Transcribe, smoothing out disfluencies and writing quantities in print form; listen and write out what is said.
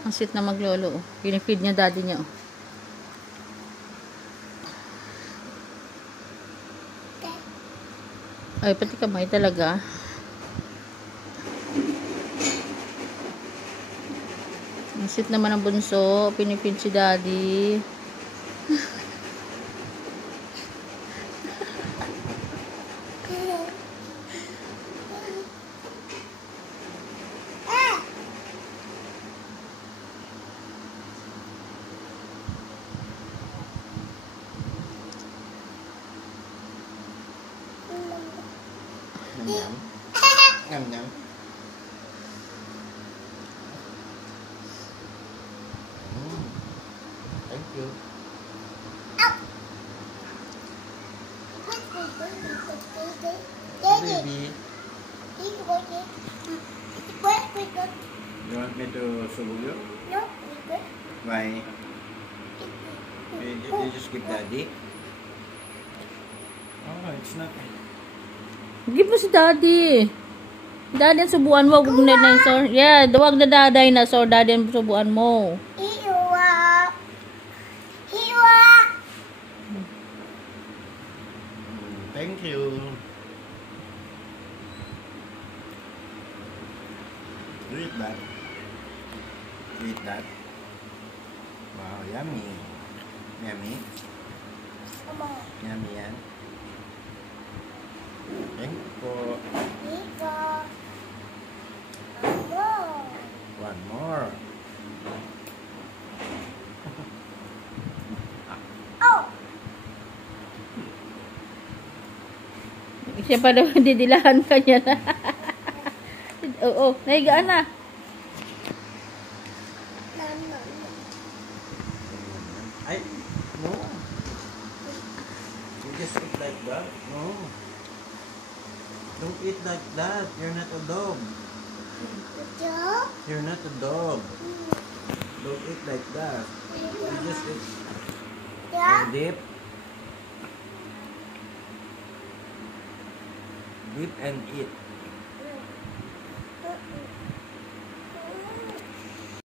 Ang sweet na maglolo. Pinifeed niya daddy niya. Ay, pati kamay talaga. Ang sweet naman ang bunso. Pinifeed si daddy. Nham nham nham. Thank you. Baby. You want me to subo you? No. Why? You just give daddy? Oh, it's not. Give mo si daddy. Daddy ang subuan mo. Huwag na dinosaur. Yeah, huwag na dinosaur. Daddy ang subuan mo. Thank you. Eat that. Eat that. Wow, yummy. Yummy. Yummy yan. Thank you. One more. Siya pa daw didilahan ka niya na. Oo, nahigaan na. Ay, no. You just eat like that? No. Don't eat like that. You're not a dog. You're not a dog. Don't eat like that. You just eat. Dip. Dip and eat.